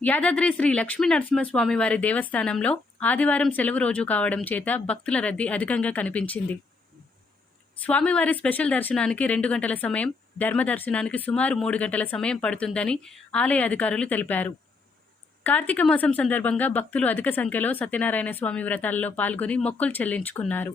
యాదాద్రి శ్రీ లక్ష్మీ నరసింహస్వామి వారి దేవస్థానంలో ఆదివారం సెలవు రోజు కావడం చేత భక్తుల రద్దీ అధికంగా కనిపించింది. స్వామివారి స్పెషల్ దర్శనానికి రెండు గంటల సమయం ధర్మ దర్శనానికి సుమారు మూడు గంటల సమయం పడుతుందని ఆలయ అధికారులు తెలిపారు. కార్తీక మాసం సందర్భంగా భక్తులు అధిక సంఖ్యలో సత్యనారాయణ స్వామి వ్రతాల్లో పాల్గొని మొక్కులు చెల్లించుకున్నారు.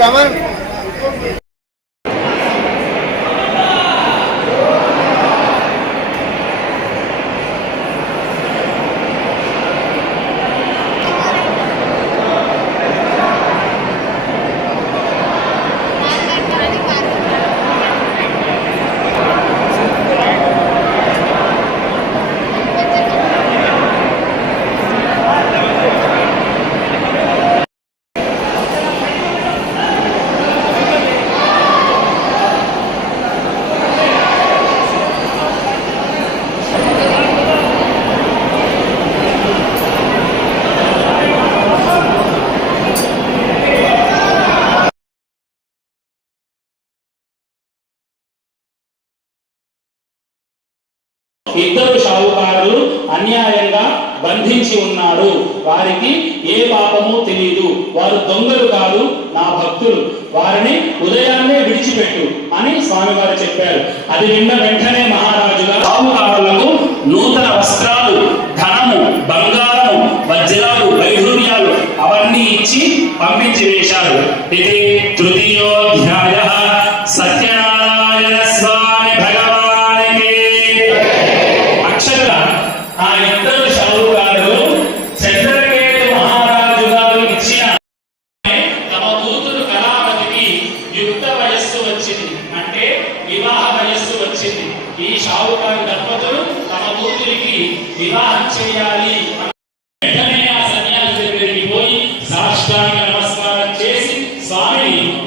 రమణ్ ఇద్దరు షావుకారులు అన్యాయంగా బంధించి ఉన్నారు. వారికి ఏ పాపము తెలియదు వారు దొంగలు కాదు నా భక్తులు. వారిని ఉదయాన్నే విడిచిపెట్టు అని స్వామివారు చెప్పారు. అది విన్న వెంటనే మహారాజుల షావుకారులకు నూతన వస్త్రాలు ధనము బంగారము వజ్రాలు వైఢూర్యాలు అవన్నీ ఇచ్చి పంపించి వేశారు. ఇది తృతీయోధ్యాయ సత్యనారాయణ కళావతికి యుక్త వయస్సు వచ్చింది. అంటే వివాహ వయస్సు వచ్చింది. ఈ షావుకారు దంపతులు తమ కూతురికి వివాహం చేయాలి. వెంటనే ఆ సన్యాసి దగ్గరికి పోయి సాష్టాంగ నమస్కారం చేసి స్వామిని